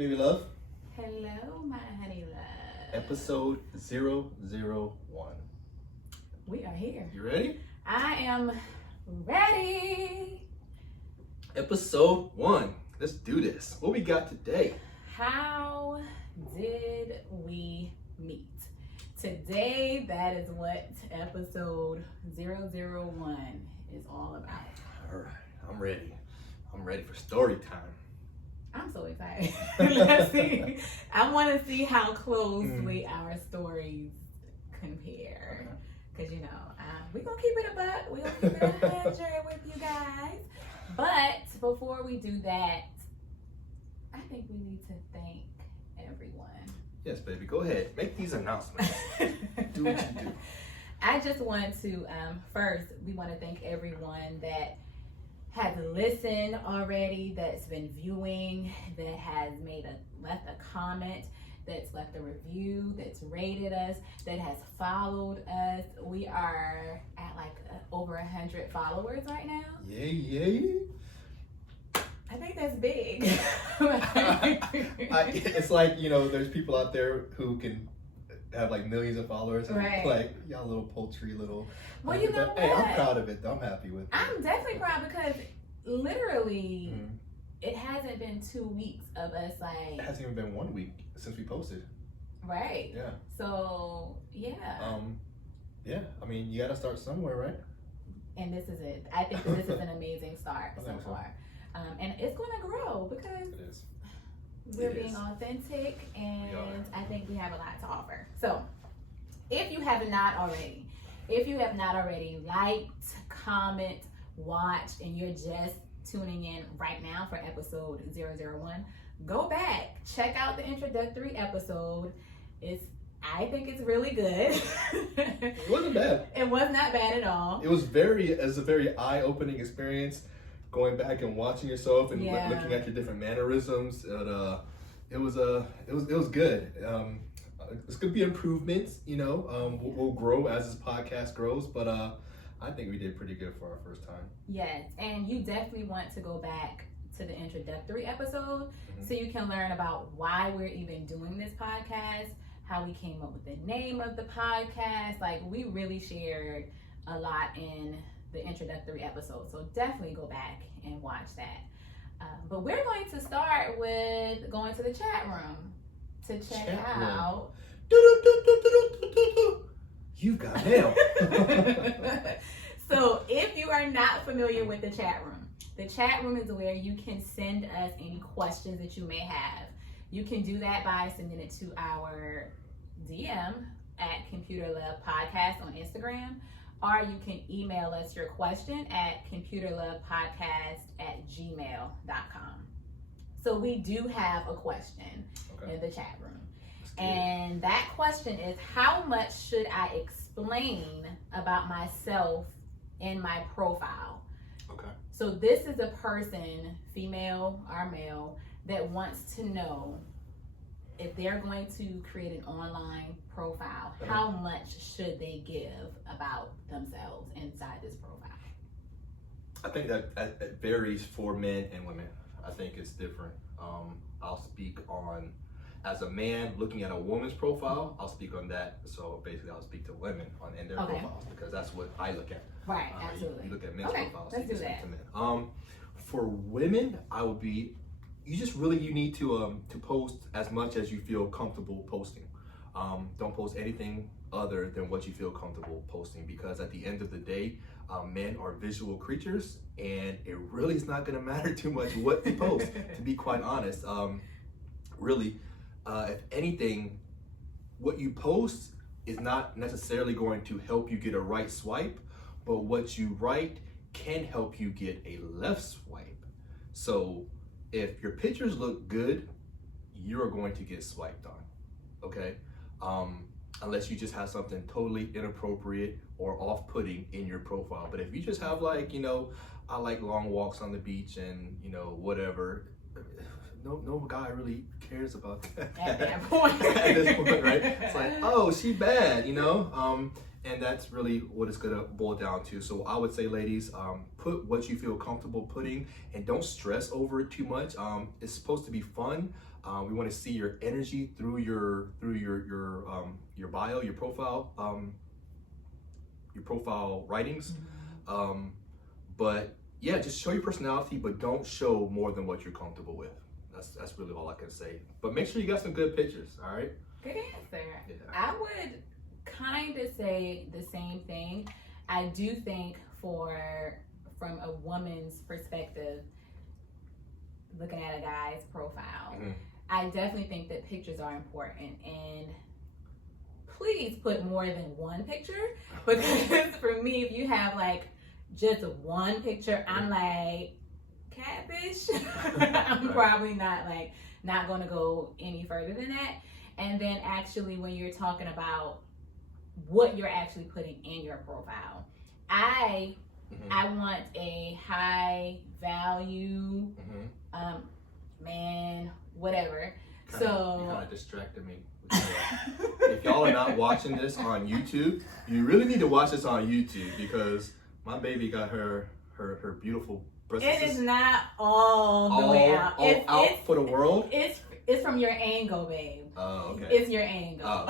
baby love. Hello, my honey love. Episode 001. We are here. You ready? I am ready. Episode 1. Let's do this. What we got today? How did we meet? Today, that is what episode 001 is all about. All right, I'm ready. I'm ready for story time. I'm so excited. Let's see. I want to see how closely our stories compare. Because, we're going to keep it a buck. We're going to keep it 100 with you guys. But before we do that, I think we need to thank everyone. Yes, baby. Go ahead. Make these announcements. Do what you do. I just want to, first, we want to thank everyone that has listened already, that's been viewing, that has left a comment, that's left a review, that's rated us, that has followed us. We are at over 100 followers right now. Yay. I think that's big. It's like, there's people out there who can have millions of followers and right. Y'all little poultry little. Well, you know what? Hey, I'm proud of it. I'm happy with it. I'm definitely proud because literally it hasn't been 2 weeks of us It hasn't even been 1 week since we posted. Right. Yeah. So yeah. Yeah. I mean, you got to start somewhere, right? And this is it. I think that this is an amazing start so far. And it's going to grow because it is. We're being authentic, and I think we have a lot to offer. So, if you have not already liked, comment, watched, and you're just tuning in right now for episode 001, go back, check out the introductory episode. I think it's really good. It wasn't bad. It was not bad at all. It was a very eye-opening experience. Going back and watching yourself and looking at your different mannerisms, it was good. It's gonna be improvements, we'll grow as this podcast grows, but I think we did pretty good for our first time. Yes, and you definitely want to go back to the introductory episode so you can learn about why we're even doing this podcast, how we came up with the name of the podcast. We really shared a lot in the introductory episode, so definitely go back and watch that. But we're going to start with going to the chat room to check out. You got mail. So if you are not familiar with the chat room is where you can send us any questions that you may have. You can do that by sending it to our DM at Computer Love Podcast on Instagram. Or you can email us your question at computerlovepodcast@gmail.com. So we do have a question in the chat room. And that question is, how much should I explain about myself in my profile? Okay. So this is a person, female or male, that wants to know if they're going to create an online profile, how much should they give about themselves inside this profile? I think that it varies for men and women. I think it's different. I'll speak on, as a man looking at a woman's profile, I'll speak on that. So basically I'll speak to women in their profiles because that's what I look at. Right, absolutely. You look at men's profiles. Let's do that. To men. For women, you need to post as much as you feel comfortable posting. Don't post anything other than what you feel comfortable posting, because at the end of the day, men are visual creatures, and it really is not going to matter too much what you post, to be quite honest. If anything, what you post is not necessarily going to help you get a right swipe, but what you write can help you get a left swipe. So if your pictures look good, you're going to get swiped on, okay? Unless you just have something totally inappropriate or off-putting in your profile. But if you just have I like long walks on the beach and, whatever, no guy really cares about that. At that point. At this point, right? It's like, oh, she bad, And that's really what it's gonna boil down to. So I would say, ladies, put what you feel comfortable putting and don't stress over it too much. It's supposed to be fun. We want to see your energy through your bio, your profile writings. But yeah, just show your personality, but don't show more than what you're comfortable with. That's really all I can say. But make sure you got some good pictures, all right? Good answer. Yeah. I would kind of say the same thing. I do think from a woman's perspective, looking at a guy's profile, I definitely think that pictures are important, and please put more than one picture, because for me, if you have like just one picture, I'm like, catfish. I'm probably not going to go any further than that. And then actually, when you're talking about what you're actually putting in your profile, I want a high value man, whatever. You kind of distracted me. If y'all are not watching this on YouTube, you really need to watch this on YouTube, because my baby got her beautiful breasts. It is not all the way out. It's out for the world. It's from your angle, babe. Oh, okay. It's your angle. Oh,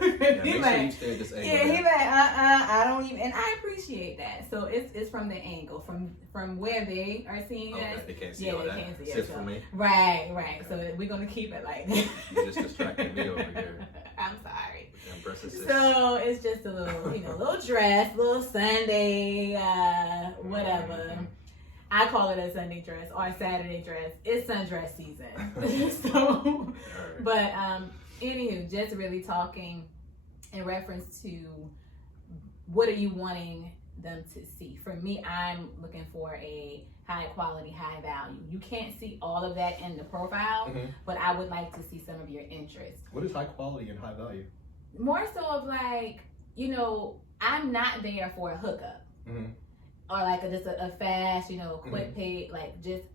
okay. Yeah, make sure you stay at this angle. Yeah, he's like, I don't even, and I appreciate that. So it's from the angle, from where they are seeing us. They can't see all that. Can't see It's for me. Right. Okay. So we're gonna keep it like that. You just distracted me over here. I'm sorry. So it's just a little, little dress, little Sunday, whatever. I call it a Sunday dress or a Saturday dress. It's sundress season. So, but anywho, just really talking in reference to what are you wanting them to see. For me, I'm looking for a high quality, high value. You can't see all of that in the profile, but I would like to see some of your interests. What is high quality and high value? More so of like, I'm not there for a hookup. Or like just a fast, quick pay,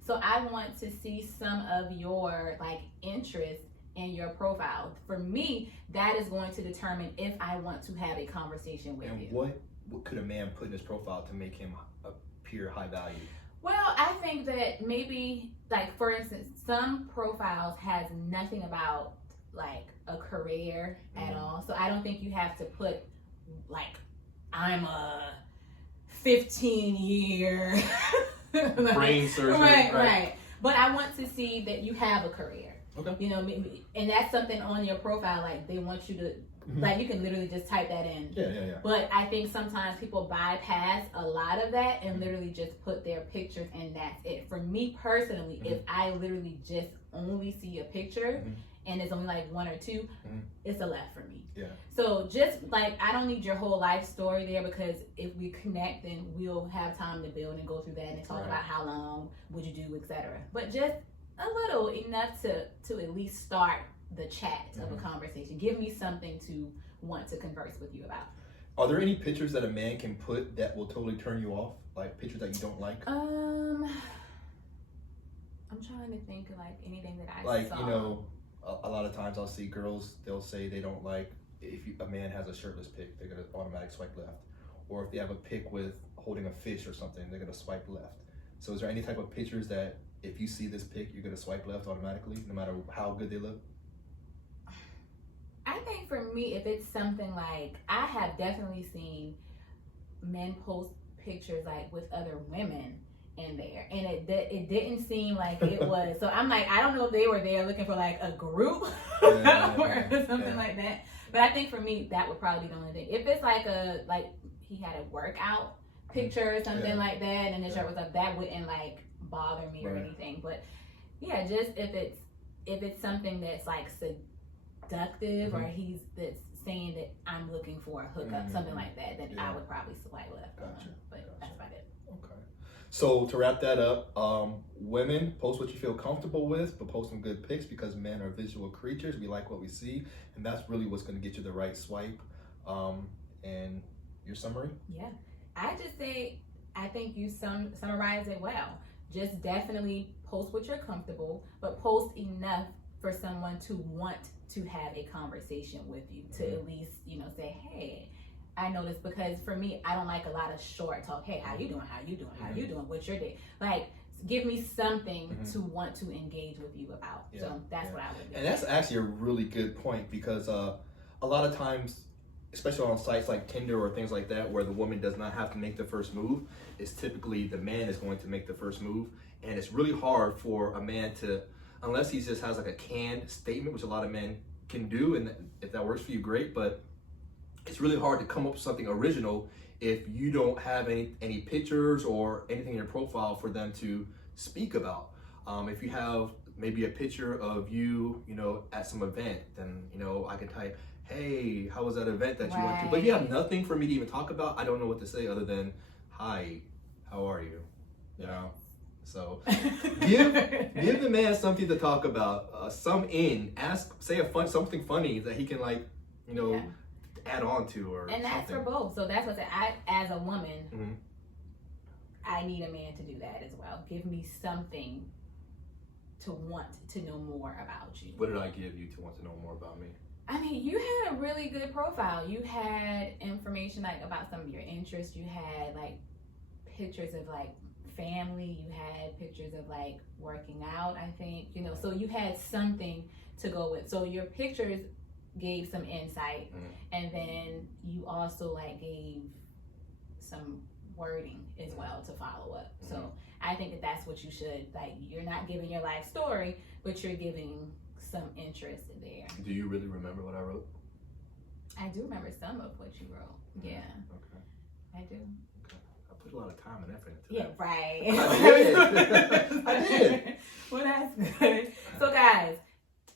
so I want to see some of your like interests in your profile. For me, that is going to determine if I want to have a conversation with you. And what could a man put in his profile to make him appear high value? Well, I think that maybe, like, for instance, some profiles has nothing about like a career at all. So I don't think you have to put like, I'm a 15-year brain surgery. Right. But I want to see that you have a career. Okay. And that's something on your profile, like they want you to, like you can literally just type that in. Yeah. But I think sometimes people bypass a lot of that and literally just put their pictures and that's it. For me personally, if I literally just only see a picture and it's only like one or two, it's a left for me. Yeah. So just like, I don't need your whole life story there, because if we connect, then we'll have time to build and go through that and talk about how long would you do, etc. But just a little, enough to at least start the chat of a conversation. Give me something to want to converse with you about. Are there any pictures that a man can put that will totally turn you off? Like pictures that you don't like? I'm trying to think of like anything that I like, saw. A lot of times I'll see girls, they'll say they don't like if a man has a shirtless pic, they're gonna automatic swipe left. Or if they have a pic with holding a fish or something, they're gonna swipe left. So is there any type of pictures that if you see this pic, you're gonna swipe left automatically, no matter how good they look? I think for me, if it's something like, I have definitely seen men post pictures like with other women in there, and it didn't seem like it was. So I'm like, I don't know if they were there looking for like a group or something like that. But I think for me, that would probably be the only thing. If it's like he had a workout picture or something like that, and his shirt was up, that wouldn't like bother me or anything. But yeah, just if it's something that's like seductive, or that's saying that I'm looking for a hookup, something like that, then I would probably swipe left. But that's about it. Okay. So to wrap that up, women, post what you feel comfortable with, but post some good pics, because men are visual creatures. We like what we see, and that's really what's going to get you the right swipe. And your summary? Yeah, I just say, I think you summarize it well. Just definitely post what you're comfortable, but post enough for someone to want to have a conversation with you, to at least, say, hey, I noticed, because for me, I don't like a lot of short talk. Hey, how you doing? How you doing? How you doing? What's your day? Like, give me something to want to engage with you about. So that's what I would do. And that's actually a really good point, because a lot of times, especially on sites like Tinder or things like that, where the woman does not have to make the first move, it's typically the man is going to make the first move. And it's really hard for a man to, unless he just has like a canned statement, which a lot of men can do, and if that works for you, great, but it's really hard to come up with something original if you don't have any pictures or anything in your profile for them to speak about. If you have maybe a picture of you, at some event, then, I can type, hey, how was that event that you went to? But if you have nothing for me to even talk about, I don't know what to say other than, hi, how are you? So give the man something to talk about, say something funny that he can add on to, or and that's something. for both. So that's what I, as a woman, I need a man to do that as well. Give me something to want to know more about you. What did I give you to want to know more about me? I mean, you had a really good profile. You had information about some of your interests. You had pictures of family. You had pictures of working out, I think, so you had something to go with. So your pictures gave some insight, and then you also gave some wording as well to follow up. So I think that's what you should, you're not giving your life story, but you're giving some interest in there. Do you really remember what I wrote? I do remember some of what you wrote. Yeah. Okay. I do. Okay. I put a lot of time and effort into that. Yeah, right. I did. Well, that's good. So guys,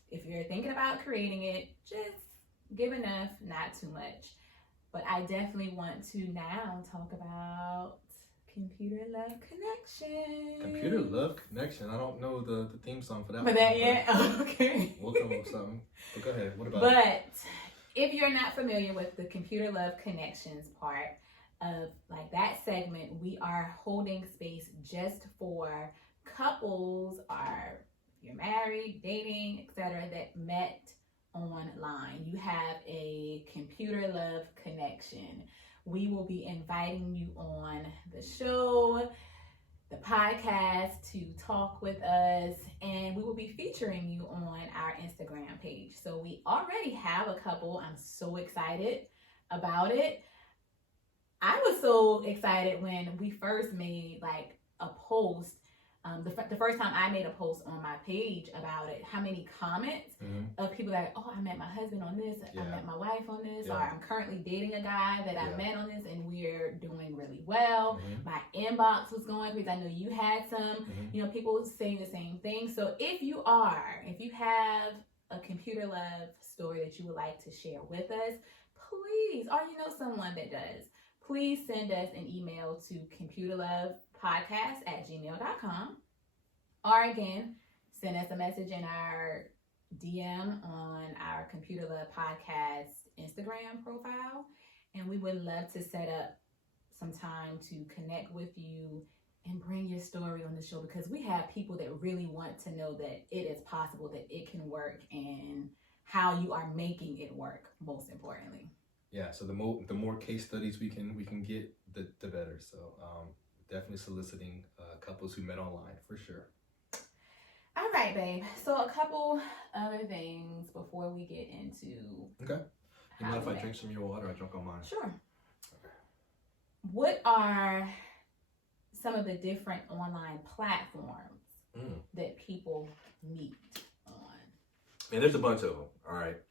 if you're thinking about creating it, just give enough, not too much. But I definitely want to now talk about Computer Love Connection. Computer Love Connection. I don't know the theme song for that. For that yet? Oh, okay. We'll come up with something. But go ahead. What about But it? if you're not familiar with the Computer Love Connections part of that segment, we are holding space just for couples, or if you're married, dating, etc., that met online. You have a Computer Love Connection. We will be inviting you on the show, the podcast, to talk with us, and we will be featuring you on our Instagram page. So we already have a couple. I'm so excited about it. I was so excited when we first made a post. The first time I made a post on my page about it, how many comments of people that, oh, I met my husband on this, I met my wife on this, or I'm currently dating a guy that I met on this, and we're doing really well. My inbox was going, because I know you had some, people saying the same thing. So if you have a computer love story that you would like to share with us, please, or someone that does, please send us an email to computerlovepodcast@gmail.com. Or again, send us a message in our DM on our Computer Love Podcast Instagram profile. And we would love to set up some time to connect with you and bring your story on the show, because we have people that really want to know that it is possible, that it can work, and how you are making it work, most importantly. Yeah, so the more case studies we can get, the better. So definitely soliciting couples who met online, for sure. All right, babe. So a couple other things before we get into. Okay. You mind if I drink some of your water? I drunk on mine. Sure. Okay. What are some of the different online platforms that people meet on? And there's a bunch of them. All right.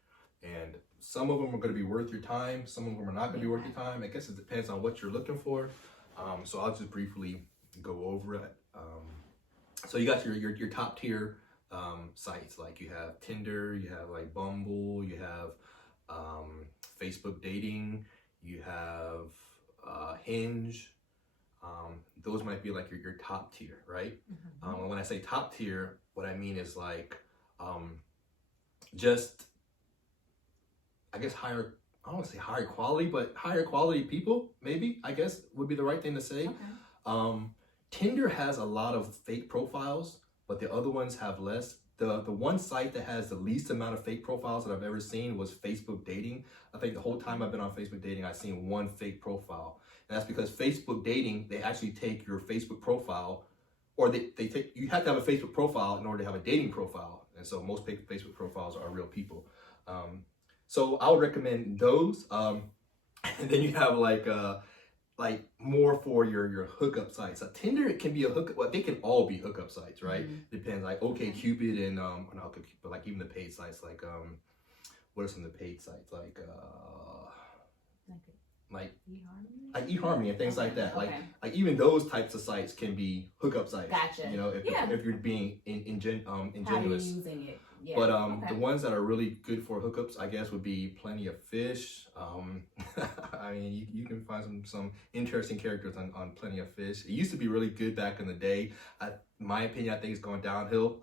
And some of them are going to be worth your time. Some of them are not going to be worth your time. I guess it depends on what you're looking for. So I'll just briefly go over it. So you got your top tier sites, like you have Tinder, you have Bumble, you have Facebook dating, you have Hinge. Those might be your top tier, right? And when I say top tier, what I mean is just, I guess, higher, I don't want to say higher quality, but higher quality people, maybe, I guess would be the right thing to say. Okay. Tinder has a lot of fake profiles, but the other ones have less. The one site that has the least amount of fake profiles that I've ever seen was Facebook dating. I think the whole time I've been on Facebook dating, I've seen one fake profile. And that's because Facebook dating, they actually take your Facebook profile, or they take, you have to have a Facebook profile in order to have a dating profile. And so most Facebook profiles are real people. So I would recommend those. And then you have like more for your hookup sites. Tinder, it can be a hookup. Well, they can all be hookup sites, right? Depends. Like OkCupid and not OkCupid, but like even the paid sites. Like what are some of the paid sites? Like eHarmony and things like that. Like even those types of sites can be hookup sites. Gotcha. You know, if you're being ingenuous. How you're using it. Yeah. But the ones that are really good for hookups, I guess, would be Plenty of Fish. I mean, you can find some interesting characters on Plenty of Fish. It used to be really good back in the day. My opinion, I think it's going downhill.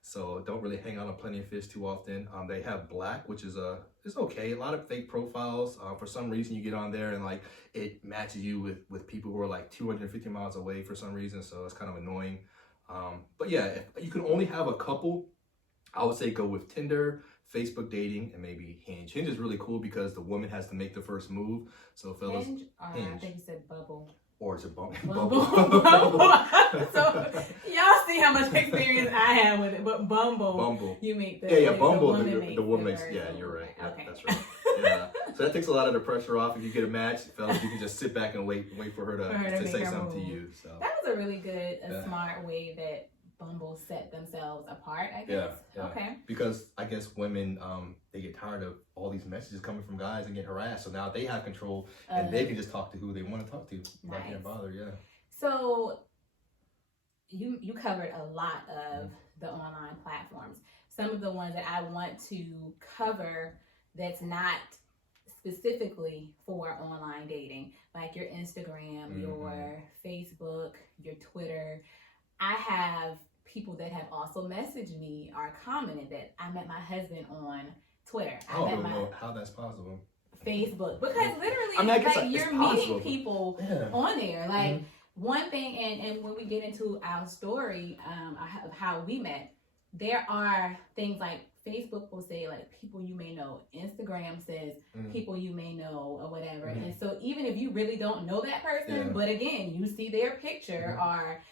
So don't really hang out on Plenty of Fish too often. They have Black, which is it's okay. A lot of fake profiles. For some reason, you get on there and like it matches you with people who are like 250 miles away for some reason. So it's kind of annoying. But yeah, if you can only have a couple, I would say go with Tinder, Facebook dating, and maybe Hinge. Hinge is really cool because the woman has to make the first move. So fellas, Hinge? Hinge. I think you said Bubble. Or is it Bumble? So y'all see how much experience I have with it, but Bumble. You make the Bumble. The woman makes yeah, you're right. Okay. That's right. Yeah. So that takes a lot of the pressure off. If you get a match, fellas, you can just sit back and wait for her to say something to you. So that was a really good, smart way that Bumble set themselves apart, I guess. Yeah. Okay. Because I guess women, they get tired of all these messages coming from guys and get harassed. So now they have control and they can just talk to who they want to talk to. Not getting bothered, yeah. So you covered a lot of the online platforms. Some of the ones that I want to cover that's not specifically for online dating, like your Instagram, your Facebook, your Twitter. I have people that have also messaged me or commented that I met my husband on Twitter. I don't know how that's possible. Facebook. Because literally, you're meeting people on there. Like, one thing, and when we get into our story of how we met, there are things like Facebook will say, like, people you may know. Instagram says people you may know or whatever. And so even if you really don't know that person, but again, you see their picture or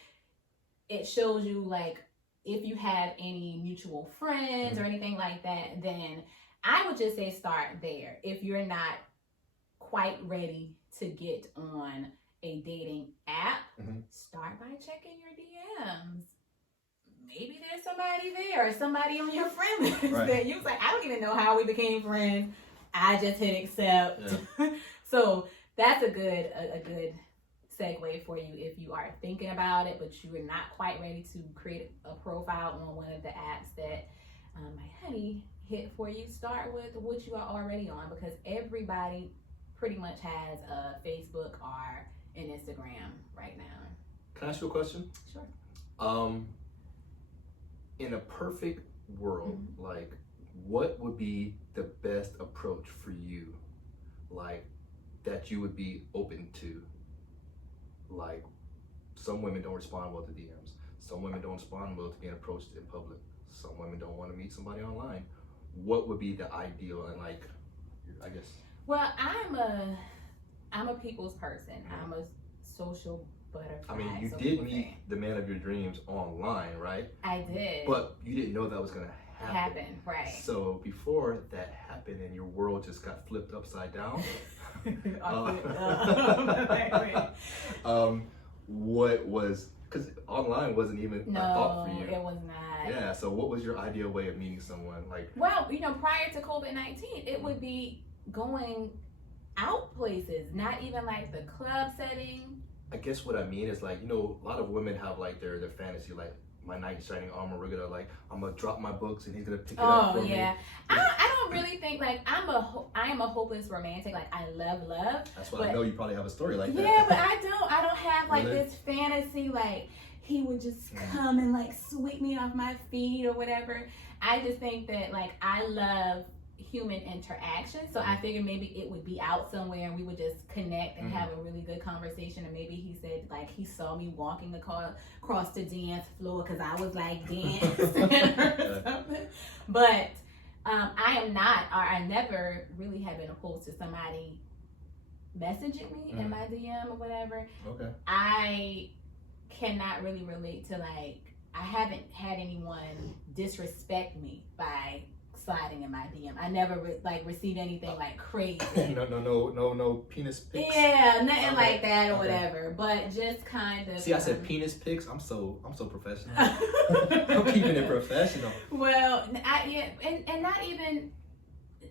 it shows you, like, if you have any mutual friends or anything like that, then I would just say start there. If you're not quite ready to get on a dating app, start by checking your DMs. Maybe there's somebody there or somebody on your friend list that you was like, I don't even know how we became friends. I just hit accept. Yeah. So that's a good segue for you if you are thinking about it, but you are not quite ready to create a profile on one of the apps that my honey hit for you. Start with what you are already on, because everybody pretty much has a Facebook or an Instagram right now. Can I ask you a question? Sure. In a perfect world, like, what would be the best approach for you, like, that you would be open to? Like, some women don't respond well to DMs. Some women don't respond well to being approached in public. Some women don't want to meet somebody online. What would be the ideal? And, like, I guess. Well, I'm a people's person. I'm a social butterfly. I mean, you did meet the man of your dreams online, right? I did. But you didn't know that was going to happen. Right. So before that happened and your world just got flipped upside down, what was, because online wasn't even a thought for you. No, it was not. Yeah, so what was your ideal way of meeting someone? Like, well, prior to COVID-19, it would be going out places, not even like the club setting. I guess what I mean is, like, a lot of women have like their fantasy, like, my knight in shining armor, I'm gonna drop my books and he's gonna pick it up for me. I don't really think, like, I am a hopeless romantic. Like, I love. That's why I know you probably have a story like that. Yeah, but I don't have like this fantasy, like, he would just come and like sweep me off my feet or whatever. I just think that, like, I love human interaction, so I figured maybe it would be out somewhere and we would just connect and have a really good conversation. And maybe he said, like, he saw me walking across the dance floor because I was like dancing or something. But I never really have been opposed to somebody messaging me in my DM or whatever. Okay. I cannot really relate to like, I haven't had anyone disrespect me by sliding in my DM. I never received anything like crazy. no penis pics. Yeah, nothing like that or whatever. But just kind of. See, I said penis pics. I'm so professional. I'm keeping it professional. Well, and not even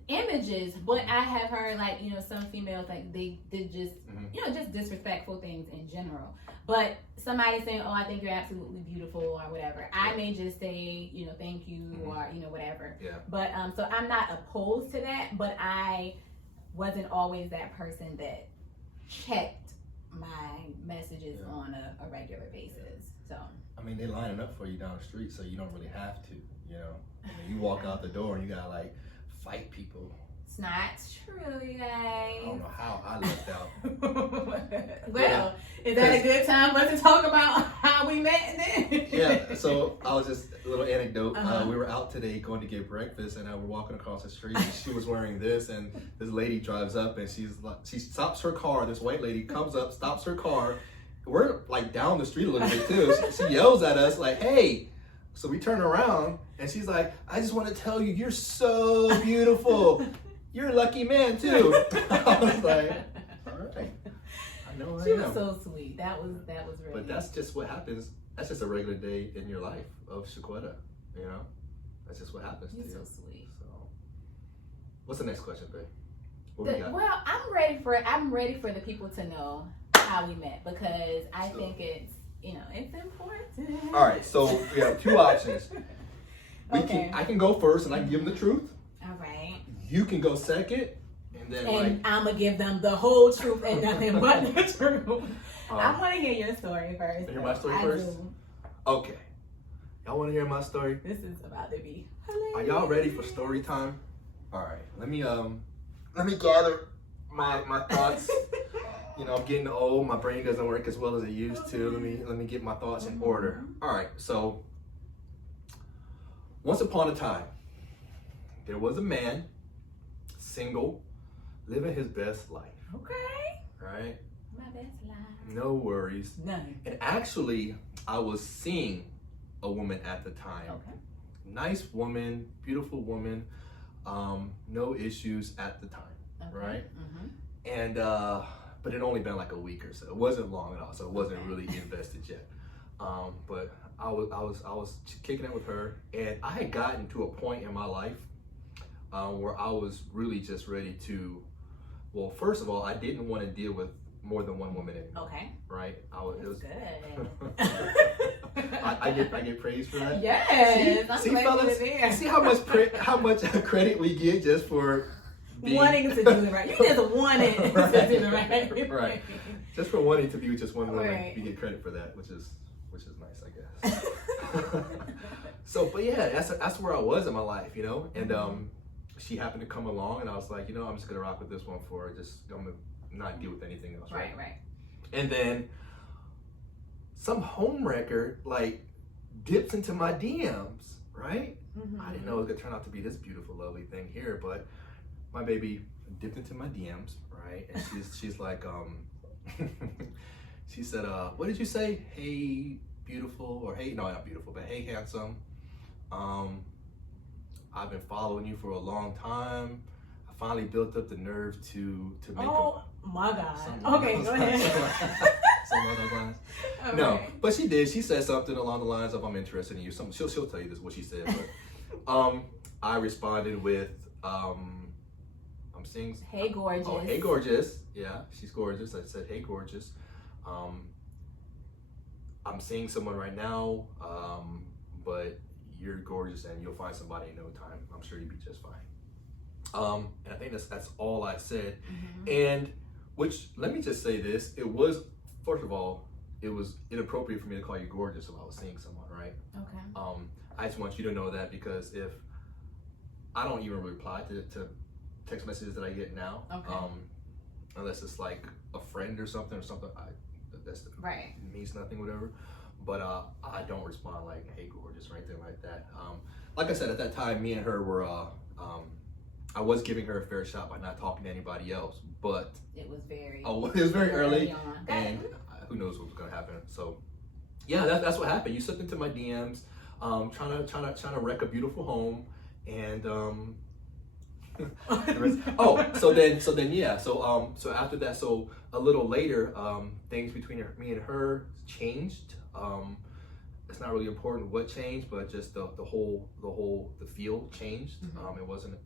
images, but I have heard like, you know, some females like they did just you know, just disrespectful things in general. But somebody saying, oh, I think you're absolutely beautiful or whatever, I may just say, you know, thank you or, you know, whatever. Yeah. But so I'm not opposed to that, but I wasn't always that person that checked my messages on a regular basis. So I mean, they lining up for you down the street, so you don't really have to, you know. I mean, you walk out the door and you gotta like fight people. it's not true, you guys. I don't know how I left out. Well, is that a good time for us to talk about how we met then? Yeah, so I was just a little anecdote. We were out today going to get breakfast, and we're walking across the street. And she was wearing this, and this lady drives up, and she's like, she stops her car. This white lady comes up, stops her car. We're like down the street a little bit too. She yells at us like, "Hey!" So we turn around, and she's like, "I just want to tell you, you're so beautiful. You're a lucky man too." I was like, "All right, I know I She am." was so sweet. That was really. But that's just what happens. That's just a regular day in your life of Chicquetta, you know? That's just what happens to you. You're so sweet. So, what's the next question, babe? What we got? Well, I'm ready for the people to know how we met, because I think it's, you know, it's important. All right, so we have two options. Okay. I can go first and I can give them the truth. All right. You can go second, and then I'm gonna give them the whole truth and nothing but the truth. I want to hear your story first. Hear my story first? Do. Okay. Y'all want to hear my story? This is about to be hilarious. Are y'all ready for story time? All right. Let me gather my thoughts. You know, I'm getting old. My brain doesn't work as well as it used to. Let me get my thoughts in order. All right. So, once upon a time, there was a man, single, living his best life. Okay. Right? My best life. No worries. None. And actually, I was seeing a woman at the time. Okay. Nice woman, beautiful woman, no issues at the time. Okay. Right? Mm-hmm. And but it only been like a week or so. It wasn't long at all, so it wasn't really invested yet. But I was kicking it with her, and I had gotten to a point in my life where I was really just ready to. Well, first of all, I didn't want to deal with more than one woman anymore. Okay. Right? It was good. I get praise for that. Yes. See fellas, see how much credit we get just for wanting to do it right. You just wanted to do it right. Right. Just for wanting to be with just one woman, right. we get credit for that, which is nice, I guess. So, but yeah, that's where I was in my life, you know. And she happened to come along, and I was like, you know, I'm just gonna rock with this one for just I'm gonna not deal with anything else. Right. Right. And then some homewrecker like dips into my DMs, right? Mm-hmm. I didn't know it was gonna turn out to be this beautiful, lovely thing here, but my baby dipped into my DMs, right? And she's like, she said, what did you say? Hey, beautiful, or hey, no, not beautiful, but hey, handsome. I've been following you for a long time. I finally built up the nerve to make my God. Okay, go ahead. Some of those lines. Okay. No, but she did. She said something along the lines of, I'm interested in you. She'll tell you this, what she said. But I responded with, I'm seeing. Hey, gorgeous. Oh, hey, gorgeous. Yeah, she's gorgeous. I said, hey, gorgeous. I'm seeing someone right now, but you're gorgeous and you'll find somebody in no time. I'm sure you'll be just fine. And I think that's all I said. Mm-hmm. And which, let me just say this, it was, first of all, it was inappropriate for me to call you gorgeous if I was seeing someone, right? Okay. I just want you to know that, because if I don't even reply to text messages that I get now, Okay. Unless it's like a friend or something, that's Right. means nothing, whatever. But I don't respond like, hey, gorgeous, or anything like that. Like I said, at that time, me and her were, I was giving her a fair shot by not talking to anybody else, but it was very it was very early, on. and who knows what was gonna happen. So yeah, that's what happened. You slipped into my DMs, trying to wreck a beautiful home, and so after that, so a little later, things between me and her changed. It's not really important what changed, but just the feel changed. It wasn't,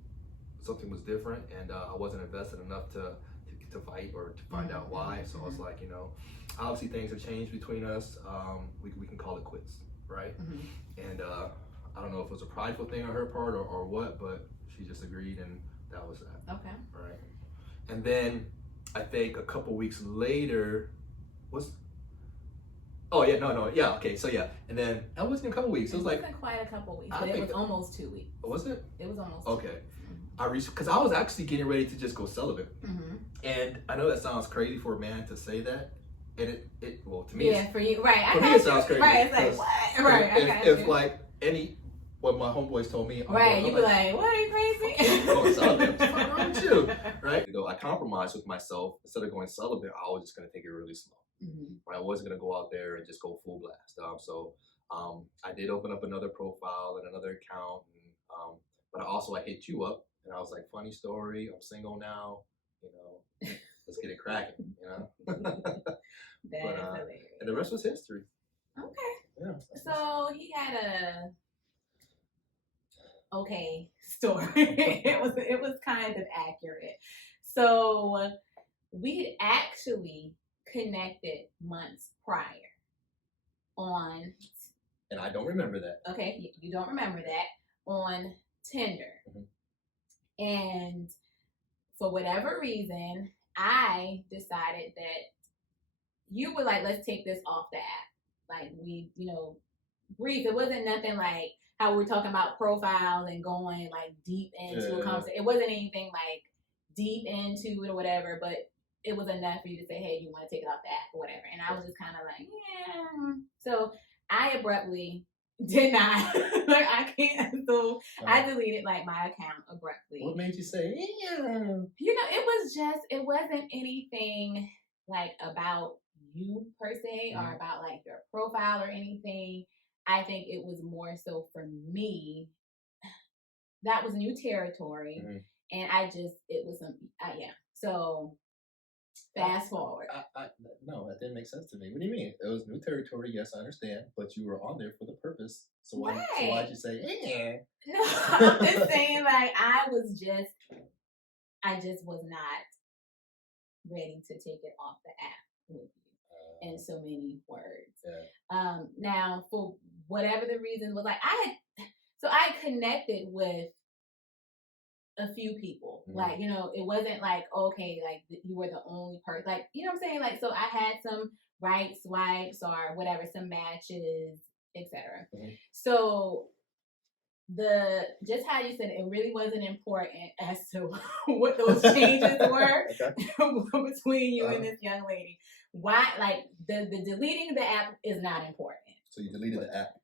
something was different, and I wasn't invested enough to fight or to find out why. So I was like, obviously things have changed between us. We can call it quits, right? And I don't know if it was a prideful thing on her part or what, but she just agreed, and that was that. Okay. Right. And then I think a couple weeks later okay, so yeah, and then that wasn't a couple weeks. It was like, wasn't quite a couple weeks, but it was almost 2 weeks. Was it? It was almost. Okay. I reached, because I was actually getting ready to just go celibate, and I know that sounds crazy for a man to say that, and it well, to me, for you, right? For me, it sounds crazy. Right, it's like what? Right, if like what my homeboys told me, right, you'd be like, what, are you crazy? Going celibate, what's wrong with you, right? I compromised with myself. Instead of going celibate, I was just gonna take it really slow. Right? I wasn't gonna go out there and just go full blast. So I did open up another profile and another account, and, but I hit you up, and I was like, funny story, I'm single now, let's get it cracking, That is hilarious. And the rest was history. Okay. Yeah. So he had a okay story. it was kind of accurate. So we had actually connected months prior on, and I don't remember that. Okay, you don't remember that, on Tinder. And for whatever reason, I decided that you were like, let's take this off the app. Like, we, brief. It wasn't nothing like how we were talking about profiles and going like deep into a conversation. It wasn't anything like deep into it or whatever, but it was enough for you to say, hey, you want to take it off the app or whatever. And I was just kind of like, yeah. So I abruptly did not. Like, I can't. So I deleted like my account abruptly. What made you say, yeah? It wasn't anything like about you per se or about like your profile or anything. I think it was more so for me. That was new territory. And it was yeah. So fast forward. No, that didn't make sense to me. What do you mean? It was new territory. Yes, I understand, but you were on there for the purpose. So why'd you say, eh? No, I'm just saying, like, I just was not ready to take it off the app with you in so many words. Yeah. Now, for whatever the reason was, like, I connected with a few people. Like, it wasn't like, okay, like you were the only person, like, you know what I'm saying? Like, so I had some right swipes or whatever, some matches, etc. So just how you said it really wasn't important as to what those changes were between you and this young lady. Why, like, the deleting the app is not important. So you deleted the app?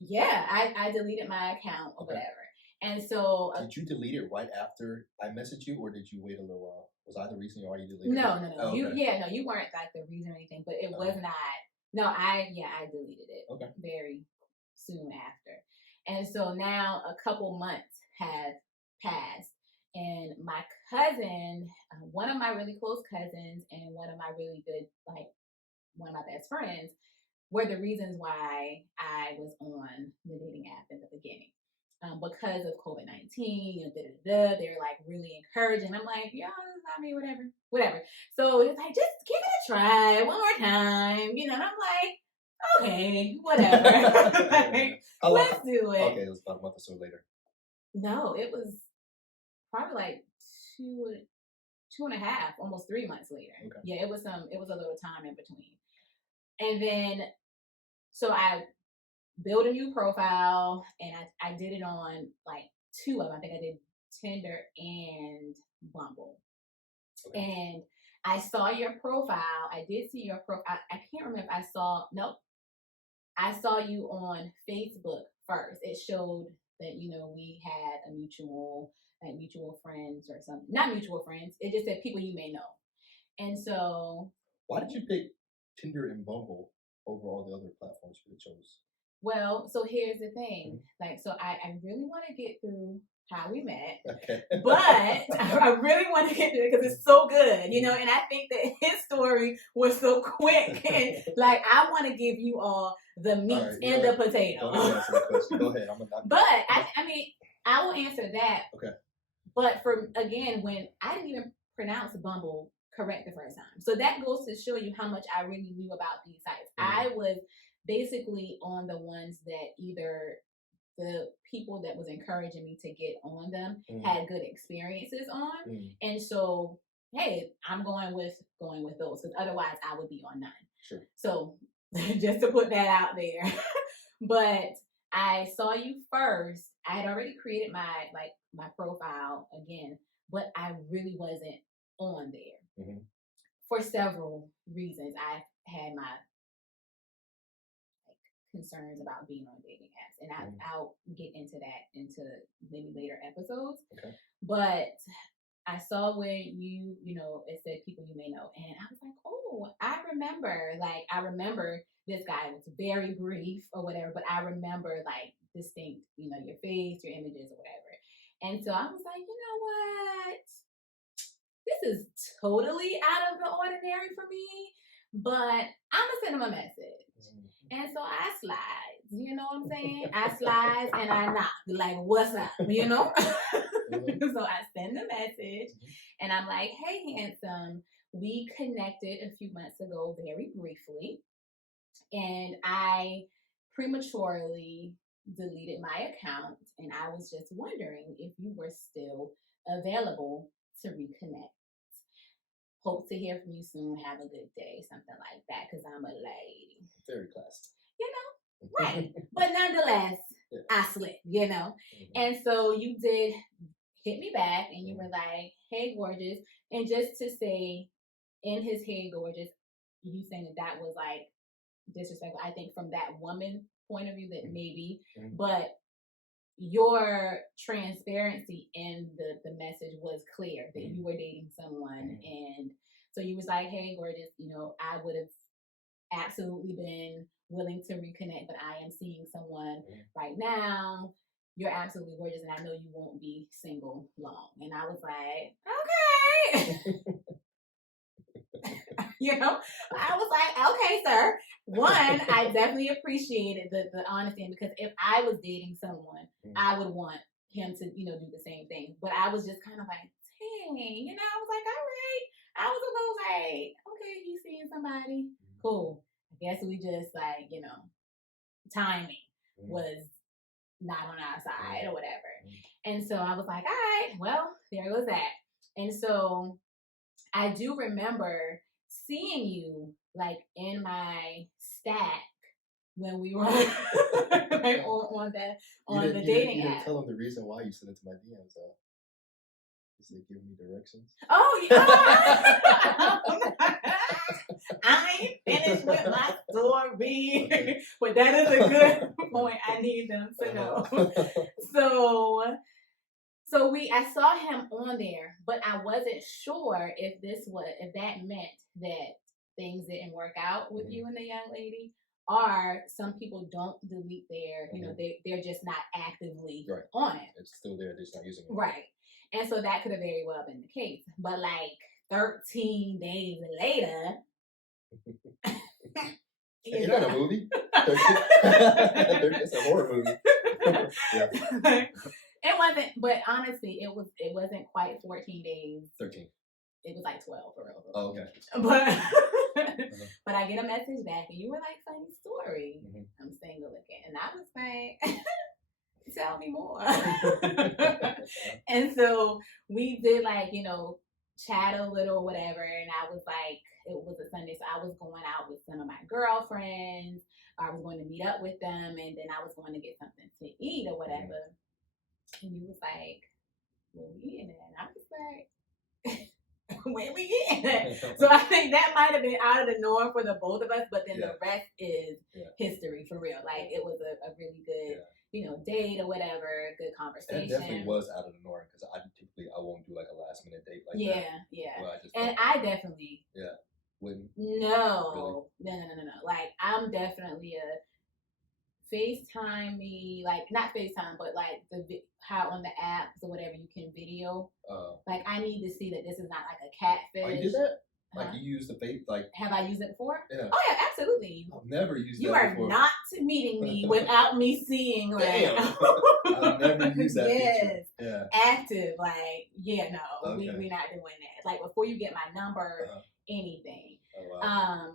Yeah, I deleted my account or whatever. And so, did you delete it right after I messaged you, or did you wait a little while? Was I the reason you already deleted it? No. Oh, okay. You weren't like the reason or anything, but it was not. No, I deleted it very soon after. And so now a couple months have passed, and my cousin, one of my really close cousins, and one of my really good, like, one of my best friends, were the reasons why I was on the dating app in the beginning. Because of COVID-19, they're like really encouraging. I'm like, yeah, I mean, whatever. So it's like, just give it a try one more time, and I'm like, okay, whatever. Like, let's do it. Okay, it was about a month or so later. No, it was probably like 2.5, almost 3 months later. Okay. Yeah, it was a little time in between. And then, so I built a new profile, and I did it on like 2 of them. I think I did Tinder and Bumble. Okay. And I saw your profile. I did see your profile. I can't remember if I saw you on Facebook first. It showed that, we had a mutual friends or something. Not mutual friends. It just said people you may know. And so. Why did you pick Tinder and Bumble over all the other platforms you chose? Well, so here's the thing. Like, so I really want to get through how we met, Okay. but I really want to get through it because it's so good, you know, and I think that his story was so quick. And like, I want to give you all the meat and the potato. Don't answer the question. Go ahead. But I mean, I will answer that. Okay. But again, when I didn't even pronounce Bumble correct the first time. So that goes to show you how much I really knew about these sites. I was basically on the ones that either the people that was encouraging me to get on them had good experiences on. And so, hey, I'm going with those, because otherwise I would be on none. Sure. So just to put that out there. But I saw you first. I had already created my profile again, but I really wasn't on there for several reasons. I had my concerns about being on dating apps, and I'll get into that into maybe later episodes. Okay. But I saw where you know, it said people you may know, and I was like, oh, I remember this guy was very brief or whatever, but I remember like distinct, you know, your face, your images or whatever. And so I was like, you know what? This is totally out of the ordinary for me, but I'm gonna send him a message. And so I slide, you know what I'm saying? I slide and I knock, like, what's up, you know? So I send a message and I'm like, hey, handsome, we connected a few months ago very briefly, and I prematurely deleted my account, and I was just wondering if you were still available to reconnect. Hope to hear from you soon. Have a good day. Something like that, because I'm a lady. Very classy. You know? Right. But nonetheless, I slipped, you know? And so you did hit me back, and you were like, hey, gorgeous. And just to say, in his hey, gorgeous, you saying that was like disrespectful, I think, from that woman point of view, that maybe, but your transparency in the message was clear that you were dating someone. And so you was like, hey, gorgeous, you know, I would have absolutely been willing to reconnect, but I am seeing someone right now. You're absolutely gorgeous, and I know you won't be single long. And I was like, okay. You know, I was like, okay, sir. One, I definitely appreciated the honesty, because if I was dating someone, I would want him to, you know, do the same thing. But I was just kind of like, dang, you know, I was like, all right. I was a little like, okay, he's seeing somebody. Cool. I guess we just like, you know, timing was not on our side or whatever. And so I was like, all right, well, there goes that. And so I do remember seeing you like in my stack when we were like on the dating you app. didn't tell him the reason why you sent it to my DMs, though. You said, give me directions. Oh, yeah. I ain't finished with my story. But that is a good point. I need them to know. So I saw him on there, but I wasn't sure if that meant that things didn't work out with you and the young lady, or some people don't delete their, you know, they're just not actively on it. It's still there, they're just not using it. Right. And so that could have very well been the case. But like 13 days later, you're not a movie. It's a horror movie. It wasn't, but honestly, it wasn't quite 14 days. 13. It was like 12 for real. Oh, okay. But I get a message back, and you were like, funny story. I'm single again. And I was like, tell me more. And so we did like, you know, chat a little, whatever. And I was like, it was a Sunday, so I was going out with some of my girlfriends. I was going to meet up with them, and then I was going to get something to eat or whatever. And he was like, where we eating at? And I was like, where we eating at? So I think that might have been out of the norm for the both of us, but then the rest is history for real. Like, it was a really good, you know, date or whatever, good conversation. It definitely was out of the norm, because I won't do like a last minute date like that. Yeah. And I definitely wouldn't. No. Like, I'm definitely a FaceTime me, like not FaceTime, but like how on the apps or whatever you can video. Like, I need to see that this is not like a catfish. Oh, you did that? Like, you use the face, like. Have I used it before? Yeah. Oh yeah, absolutely. I've never used you that before. You are not meeting me without me seeing, like. Damn. I've never used that feature. Yeah. Active, like, yeah, no, Okay. we not doing that. Like, before you get my number, anything. Oh, wow.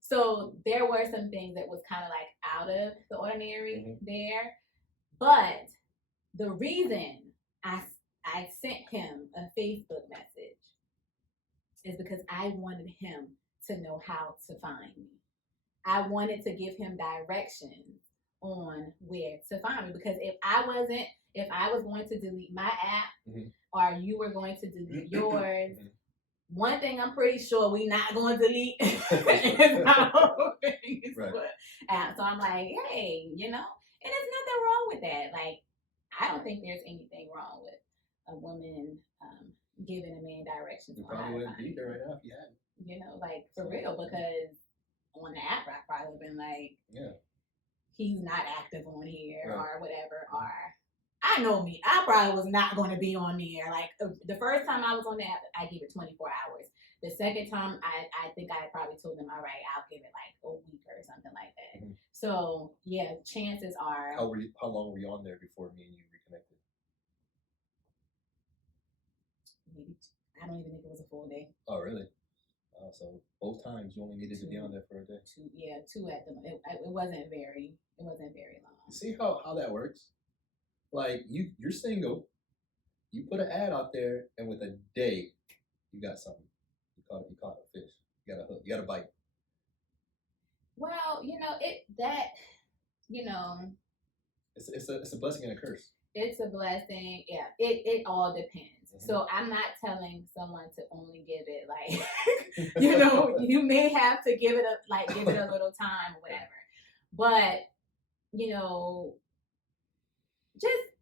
So there were some things that was kind of like out of the ordinary there, but the reason I sent him a Facebook message is because I wanted him to know how to find me. I wanted to give him directions on where to find me, because if I was going to delete my app or you were going to delete yours, one thing I'm pretty sure we not going to delete is our Facebook app. So I'm like, hey, and there's nothing wrong with that. Like, I don't think there's anything wrong with a woman giving a man directions. You probably wouldn't be there right now if you hadn't. Like, for real, because on the app, I probably been like, he's not active on here or whatever, or I know me. I probably was not going to be on there. Like, the first time I was on the app, I gave it 24 hours. The second time, I think I probably told them, all right, I'll give it like a week or something like that. So, yeah, chances are. How long were you on there before me and you reconnected? Maybe I don't even think it was a full day. Oh, really? So both times you only needed to be on there for a day. Two at the. It wasn't very long. You see how that works? Like, you're single, you put an ad out there, and with a day, you got something. You caught a fish. You got a hook. You got a bite. Well, It's a blessing and a curse. It's a blessing. Yeah, it all depends. So I'm not telling someone to only give it like, you may have to give it a little time or whatever. But,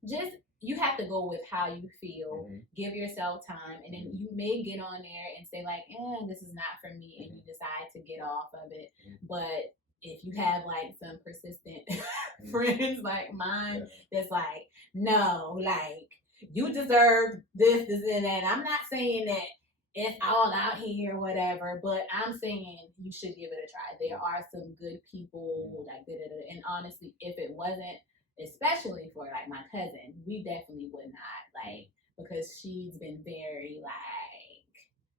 just you have to go with how you feel. Give yourself time, and then you may get on there and say like, this is not for me, and you decide to get off of it. But if you have like some persistent friends like mine that's like, no, like, you deserve this, and that. I'm not saying that it's all out here or whatever, but I'm saying you should give it a try. There are some good people like and honestly, if it wasn't, especially for like my cousin, we definitely would not, like, because she's been very like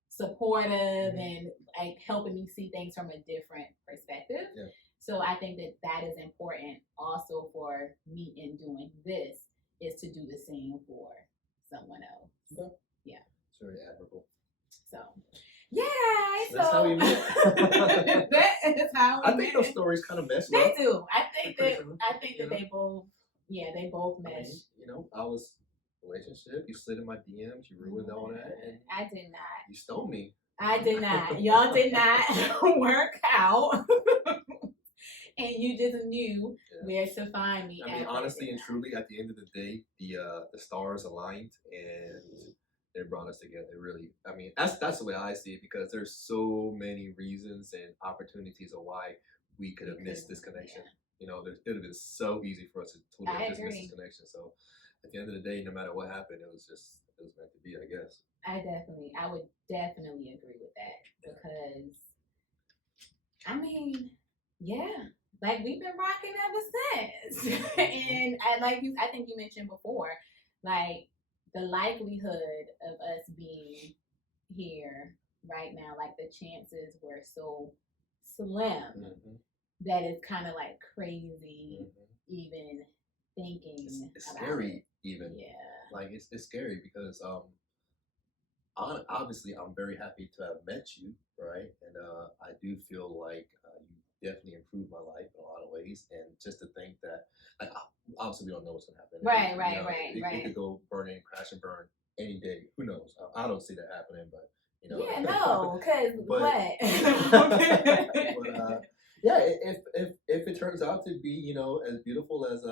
supportive and like helping me see things from a different perspective. So I think that is important also for me in doing this, is to do the same for someone else. Yeah. It's very admirable. So, yeah. That's how we met. That is how we I think those stories kind of mesh. They do. I think that they both mesh. I was in a relationship. You slid in my DMs. You ruined all that. And I did not. You stole me. I did not. Y'all did not work out. And you just knew where to find me. I mean, honestly and truly, at the end of the day, the stars aligned and they brought us together. Really, I mean, that's the way I see it, because there's so many reasons and opportunities of why we could have missed this connection. It would have been so easy for us to totally just miss this connection. So, at the end of the day, no matter what happened, it was meant to be, I guess. I would definitely agree with that, because, I mean, like, we've been rocking ever since. And I think you mentioned before, like, the likelihood of us being here right now, like, the chances were so slim that it's kind of like crazy even thinking it's about scary it. Even. Like, it's scary because obviously I'm very happy to have met you, right? And I do feel like you definitely improved my life in a lot of ways. And just to think that, like, obviously we don't know what's going to happen. Right. It could go burning, crash and burn any day. Who knows? I don't see that happening, but Yeah, no, because what? But if it turns out to be, as beautiful as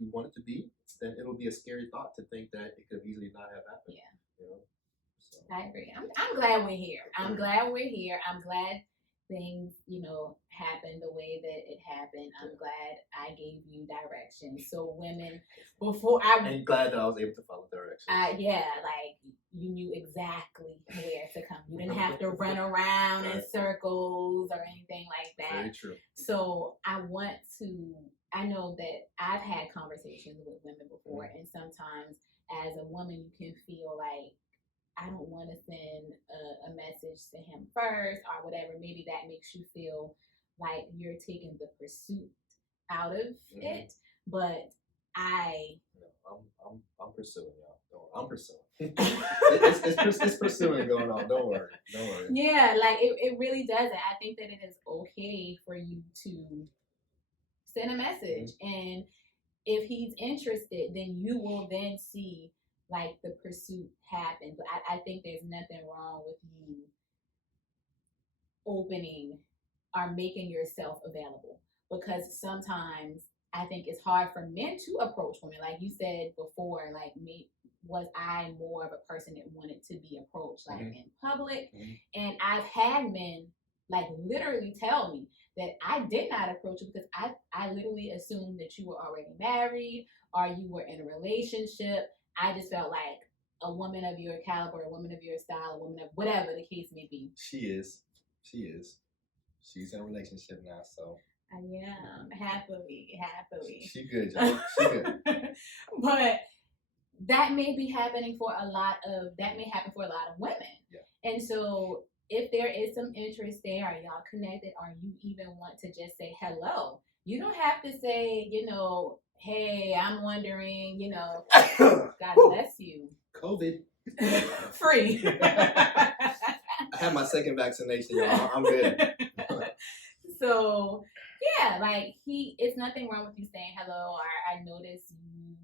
we want it to be, then it'll be a scary thought to think that it could easily not have happened. Yeah. So. I agree. I'm glad we're here. I'm glad things, happened the way that it happened. I'm glad I gave you direction. So women, before I'm glad that I was able to follow directions. like you knew exactly where to come. You didn't have to run around in circles or anything like that. Very true. So I know that I've had conversations with women before, and sometimes as a woman, you can feel like, I don't want to send a message to him first or whatever. Maybe that makes you feel like you're taking the pursuit out of it. But I'm pursuing, y'all. No, I'm pursuing. it's pursuing going on. Don't worry. Yeah, like it really doesn't. I think that it is okay for you to send a message, and if he's interested, then you will then see like the pursuit happen. But I think there's nothing wrong with you opening or making yourself available, because sometimes I think it's hard for men to approach women. Like you said before, like was I more of a person that wanted to be approached like in public? And I've had men like literally tell me that I did not approach you because I literally assumed that you were already married or you were in a relationship. I just felt like a woman of your caliber, a woman of your style, a woman of whatever the case may be. She is. She's in a relationship now, so. I am happily. She good, y'all. She good. But that may happen for a lot of women. Yeah. And so if there is some interest there, are y'all connected, or you even want to just say hello, you don't have to say, hey, I'm wondering, God bless you. COVID. Free. I had my second vaccination, y'all. I'm good. So, yeah, like it's nothing wrong with you saying hello, or I noticed you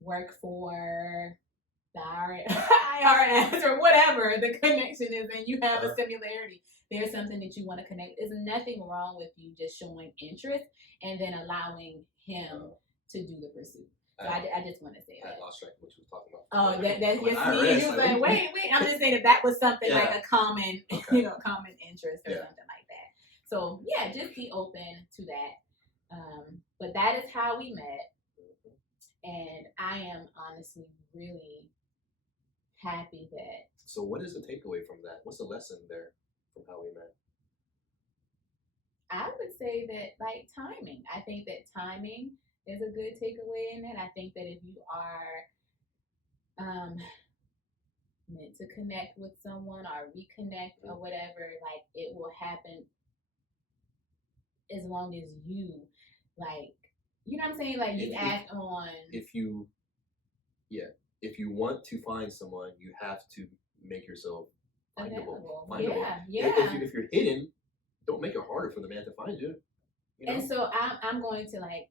work for the IRS or whatever the connection is, and you have a similarity. There's something that you want to connect. There's nothing wrong with you just showing interest and then allowing him to do the pursuit. So I just want to say that. I lost track of what you were talking about. Oh, that's yes. You was like, wait. I'm just saying that was something like a common, common interest or something like that. So yeah, just be open to that. But that is how we met, and I am honestly really happy that. So what is the takeaway from that? What's the lesson there from how we met? I would say that like timing. I think that timing is a good takeaway in it. I think that if you are meant to connect with someone or reconnect or whatever, like it will happen as long as you like, you know what I'm saying? Like you act on. If you want to find someone, you have to make yourself findable. Yeah. If you're hidden, don't make it harder for the man to find you. And so I'm going to like,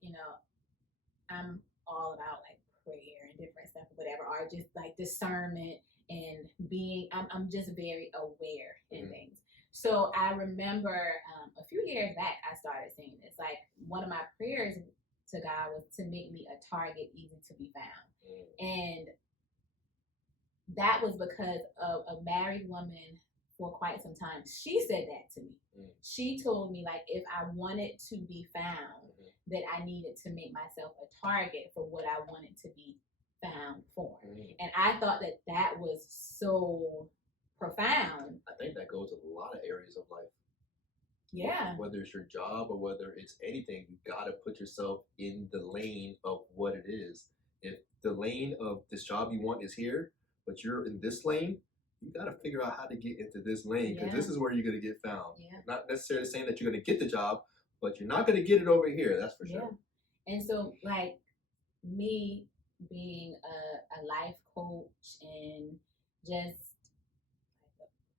I'm all about like prayer and different stuff or whatever, or just like discernment and being, I'm just very aware in things. So I remember a few years back, I started saying this, like one of my prayers to God was to make me a target easy to be found. And that was because of a married woman for quite some time. She said that to me. She told me like if I wanted to be found, that I needed to make myself a target for what I wanted to be found for. And I thought that was so profound. I think that goes with a lot of areas of life. Yeah. Whether it's your job or whether it's anything, you gotta put yourself in the lane of what it is. If the lane of this job you want is here, but you're in this lane, you gotta figure out how to get into this lane, because this is where you're gonna get found. Not necessarily saying that you're gonna get the job, but you're not gonna get it over here. That's for sure. And so, like me being a life coach and just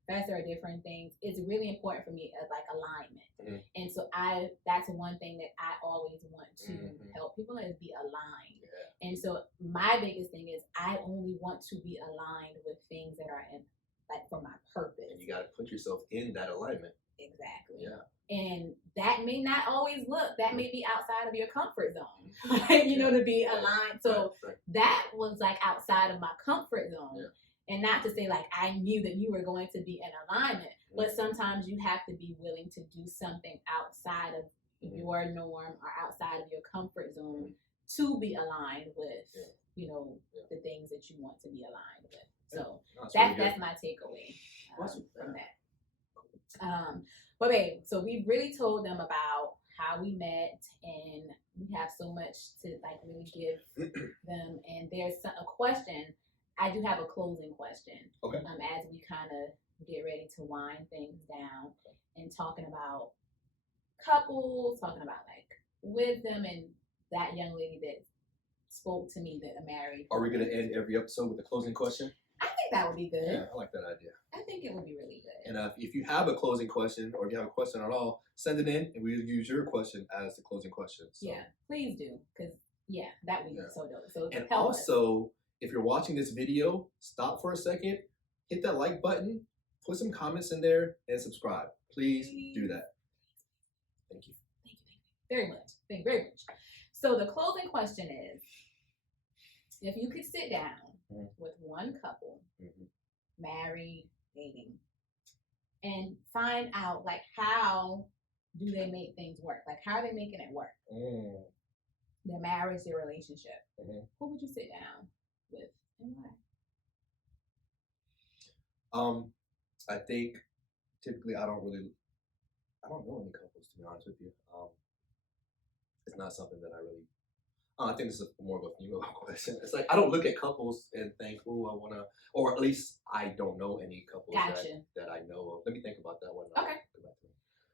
professor of different things, it's really important for me as like alignment. And so that's one thing that I always want to help people is be aligned. And so my biggest thing is I only want to be aligned with things that are in like for my purpose. And you got to put yourself in that alignment. Exactly. Yeah. And that may not always that may be outside of your comfort zone, to be aligned. So that was like outside of my comfort zone. And not to say like I knew that you were going to be in alignment, but sometimes you have to be willing to do something outside of your norm or outside of your comfort zone to be aligned with, you know, the things that you want to be aligned with. So that's my takeaway from that. But babe, so we really told them about how we met, and we have so much to like really give them. And there's a question. I do have a closing question. Okay. As we kind of get ready to wind things down and talking about couples, talking about like wisdom and that young lady that spoke to me that married. Are we going to end every episode with a closing question? I think that would be good. Yeah, I like that idea. I think it would be really good. And if you have a closing question, or if you have a question at all, send it in, and we'll use your question as the closing question. So. Yeah, please do, because that would be so dope. So and also, if you're watching this video, stop for a second, hit that like button, put some comments in there, and subscribe. Please do that. Thank you. Thank you very much. Thank you very much. So the closing question is, if you could sit down with one couple, married, dating, and find out like how do they make things work? Like how are they making it work? Their marriage, their relationship. Who would you sit down with and why? I think typically I don't know any couples, to be honest with you. It's not something that I really. I think this is more of a female question. It's like I don't look at couples and think, "Oh, I want to," or at least I don't know any couples that I know of. Let me think about that one. Okay.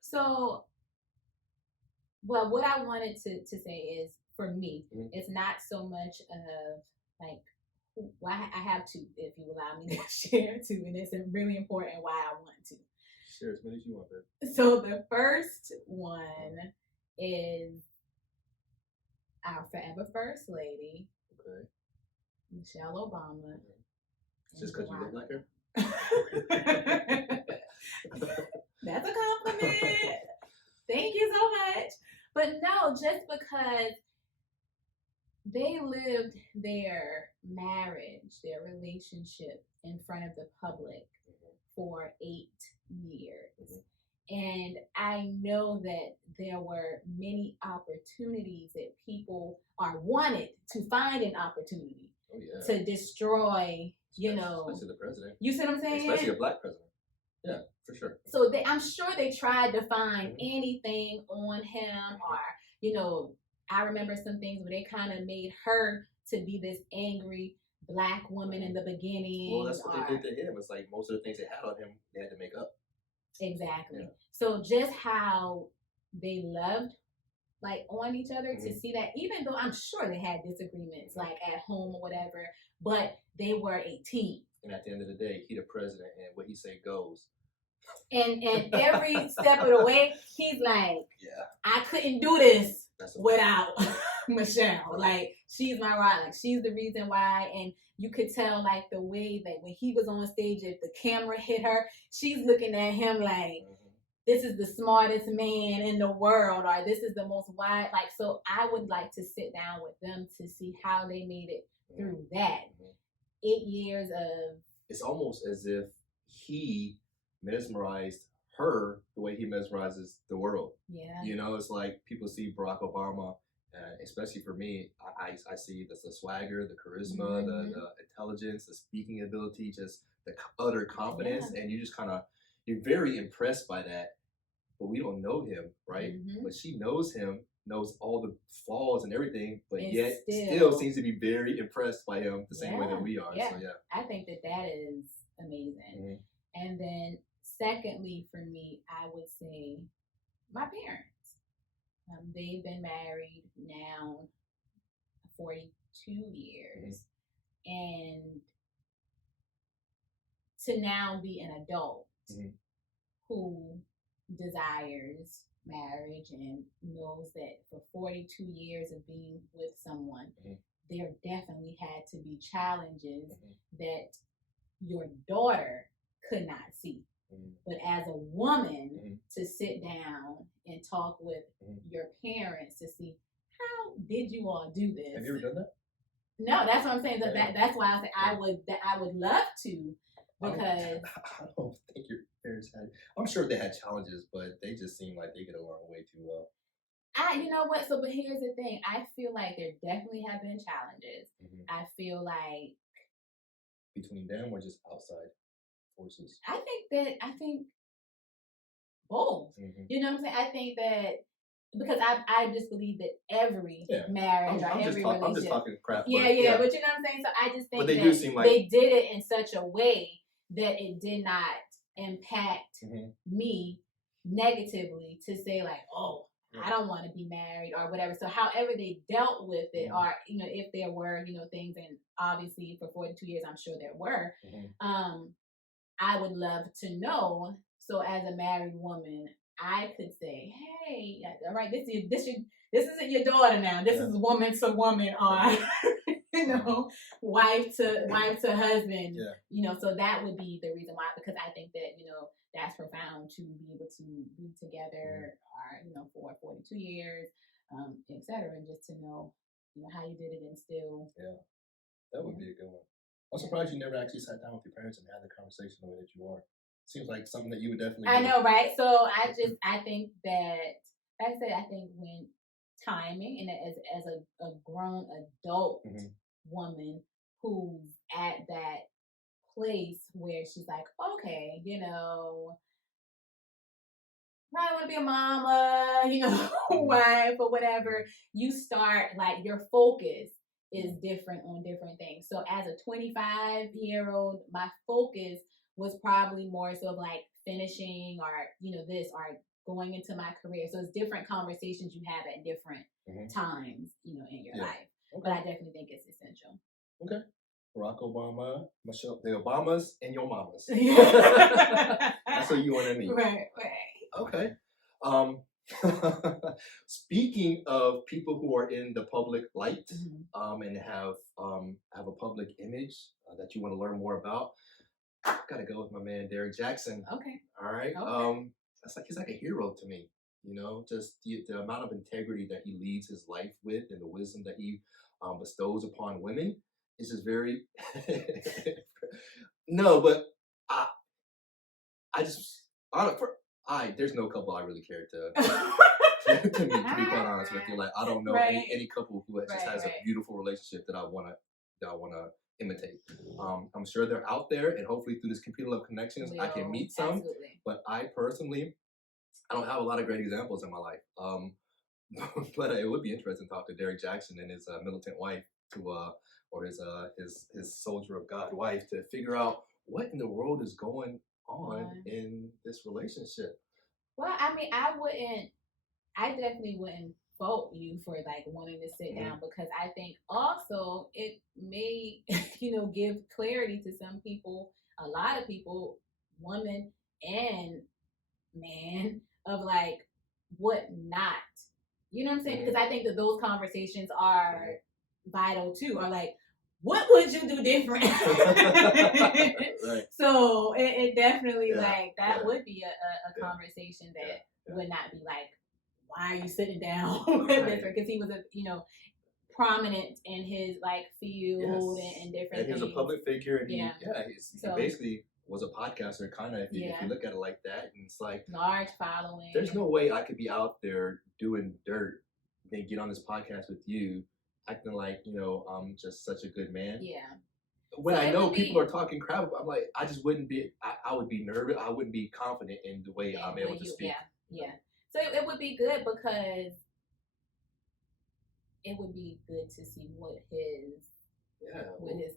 So, well, what I wanted to say is, for me, it's not so much of like. Well, I have two, if you allow me to share two, and it's really important why I want to. Share as many as you want, babe. So the first one is our forever first lady, Michelle Obama. Just because you look like her? That's a compliment. Thank you so much. But no, just because they lived their marriage, their relationship in front of the public for 8 years. And I know that there were many opportunities that people wanted to find an opportunity to destroy, especially the president. You see what I'm saying? Especially a black president. Yeah, for sure. So I'm sure they tried to find anything on him, or, I remember some things where they kind of made her to be this angry black woman in the beginning. Well, that's what they did to him. It's like most of the things they had on him, they had to make up. Exactly. Yeah. So just how they loved, like, on each other, to see that, even though I'm sure they had disagreements, like at home or whatever, but they were a team. And at the end of the day, he the president, and what he say goes. And every step of the way, he's like, I couldn't do this without Michelle. Like, she's my rock. Like, she's the reason why. And you could tell, like, the way that when he was on stage, if the camera hit her, she's looking at him like, this is the smartest man in the world, or this is the most wise. Like, so I would like to sit down with them to see how they made it through that. 8 years of... It's almost as if he mesmerized her the way he mesmerizes the world. Yeah. It's like people see Barack Obama, especially for me, I see the swagger, the charisma, the intelligence, the speaking ability, just the utter confidence, and you just you're very impressed by that, but we don't know him, right? But she knows him, knows all the flaws and everything, but yet still seems to be very impressed by him the same way that we are. Yeah. So I think that is amazing. And then secondly, for me, I would say my parents. They've been married now 42 years. And to now be an adult who desires marriage and knows that for 42 years of being with someone, there definitely had to be challenges that your daughter could not see. But as a woman, to sit down and talk with your parents to see, how did you all do this? Have you ever done that? No, that's what I'm saying. That's why I say I would love to, because I don't think your parents had. I'm sure they had challenges, but they just seem like they get along way too well. you know what? So, but here's the thing. I feel like there definitely have been challenges. I feel like between them or just outside forces. I think both. You know what I'm saying? I think that because I just believe that every marriage or every relationship. I'm just talking crap. Yeah, but you know what I'm saying? So I just think they that do seem like they did it in such a way that it did not impact me negatively to say like, oh, I don't want to be married or whatever. So however they dealt with it, or you know, if there were, you know, things, and obviously for 42 years I'm sure there were, I would love to know. So as a married woman, I could say, hey, all right, this isn't your daughter now. This is woman to woman, or you know, wife to husband. You know, so that would be the reason why, because I think that, you know, that's profound to be able to be together, or you know, for 42 years, etc., and just to know, you know, how you did it and still. Yeah, that would be a good one. I'm surprised you never actually sat down with your parents and had the conversation the way that you are. Seems like something that you would definitely do. I know, right? So I think that, like I said, I think when timing, and as a grown adult woman who's at that place where she's like, okay, you know, I want to be a mama, you know, wife or whatever, you start, like, your focus is different on different things. So as a 25-year-old, my focus was probably more so like finishing, or, you know, this, or going into my career. So it's different conversations you have at different times, you know, in your life. Okay. But I definitely think it's essential. Okay. Barack Obama, Michelle, the Obamas and your mamas. That's what you want to meet. Right. Okay. Speaking of people who are in the public light, and have a public image that you want to learn more about, I gotta go with my man Derek Jackson. Okay. All right. Okay. He's like a hero to me. You know, just the amount of integrity that he leads his life with, and the wisdom that he bestows upon women is just very. No, but there's no couple I really care to meet, to be quite honest with you. Like, I don't know any couple who just has a beautiful relationship that I wanna imitate. I'm sure they're out there, and hopefully through this computer love connections I can meet some. Absolutely. But I personally, I don't have a lot of great examples in my life. But it would be interesting to talk to Derek Jackson and his militant wife or his soldier of God wife, to figure out what in the world is going on in this relationship. Well, I mean, I definitely wouldn't fault you for like wanting to sit down, because I think also it may, you know, give clarity to some people, a lot of people, woman and man, of like what not. You know what I'm saying? Because I think that those conversations are vital too. Or like, what would you do different? Right. So it definitely like that would be a conversation that would not be like, why are you sitting down with this? Because he was a, you know, prominent in his like field and different. And he was a public figure, and he basically was a podcaster, kind of, if you look at it like that. And it's like large following. There's no way I could be out there doing dirt, then get on this podcast with you, acting like, you know, I'm just such a good man. Yeah. When I know people are talking crap, I'm like, I just wouldn't be. I would be nervous. I wouldn't be confident in the way I'm able to speak. Yeah. So it would be good, because it would be good to see what his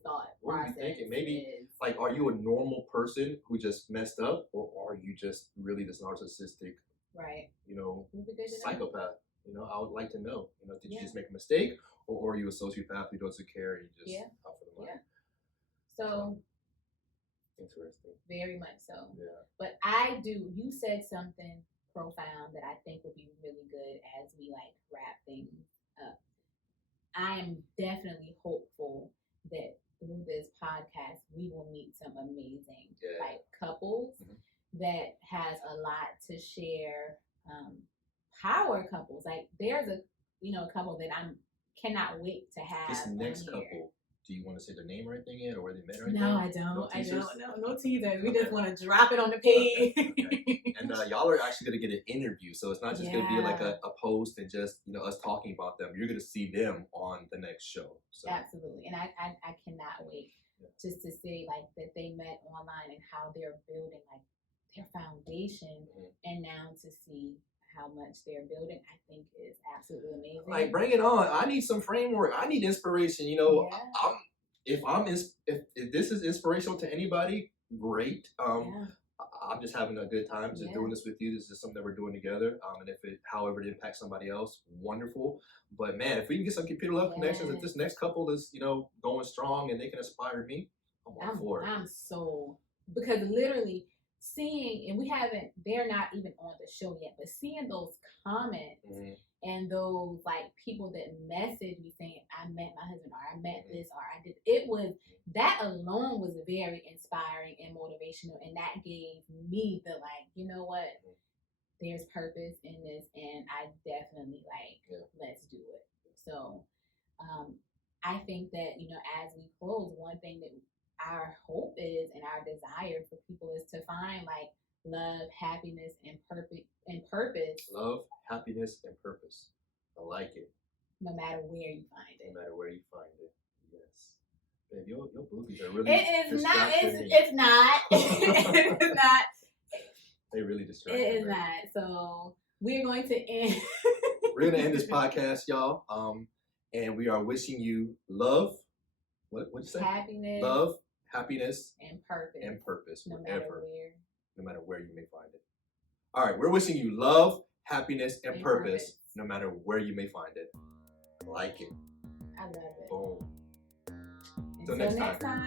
thought process thinking. Maybe like, are you a normal person who just messed up, or are you just really this narcissistic, you know, psychopath? You know, I would like to know. You know, did you just make a mistake, or are you a sociopath who doesn't care and you just out for the money? So interesting. Very much so. Yeah. But you said something profound that I think would be really good as we like wrap things up. I'm definitely hopeful that through this podcast we will meet some amazing like couples that has a lot to share. Power couples. Like, there's a couple that I'm cannot wait to have This next here. couple, do you want to say their name or anything yet, or where they met or anything? No, I don't. No teasers? No teasers. We just Okay. want to drop it on the page. Okay. And y'all are actually going to get an interview, so it's not just going to be like a post and just us talking about them. You're going to see them on the next show. So. Absolutely, and I cannot wait just to see like that they met online and how they're building like their foundation, and now to see how much they're building, I think is absolutely amazing. Like, bring it on! I need some framework. I need inspiration. If this is inspirational to anybody, great. I'm just having a good time just doing this with you. This is something that we're doing together. And if however it impacts somebody else, wonderful. But man, if we can get some computer level connections, if this next couple is, going strong and they can inspire me, I'm all for it. I'm so, because literally seeing, and they're not even on the show yet, but seeing those comments and those like people that message me saying, I met my husband, or I met this, or I did, that alone was very inspiring and motivational, and that gave me the like, you know what, there's purpose in this, and I definitely let's do it. So I think that, as we close, one thing that our hope is and our desire for people is to find like love, happiness, and purpose. Love, happiness, and purpose. I like it. No matter where you find it. No matter where you find it. Yes. Man, your boobies are really. It is not. It's not. It's not. They really distract. It is not. So we're going to end. We're going to end this podcast, y'all. And we are wishing you love. What'd you say? Happiness. Love, happiness, and purpose. No No matter where you may find it. All right, we're wishing you love, happiness, and purpose, no matter where you may find it. I like it. I love it. Boom. Until next time.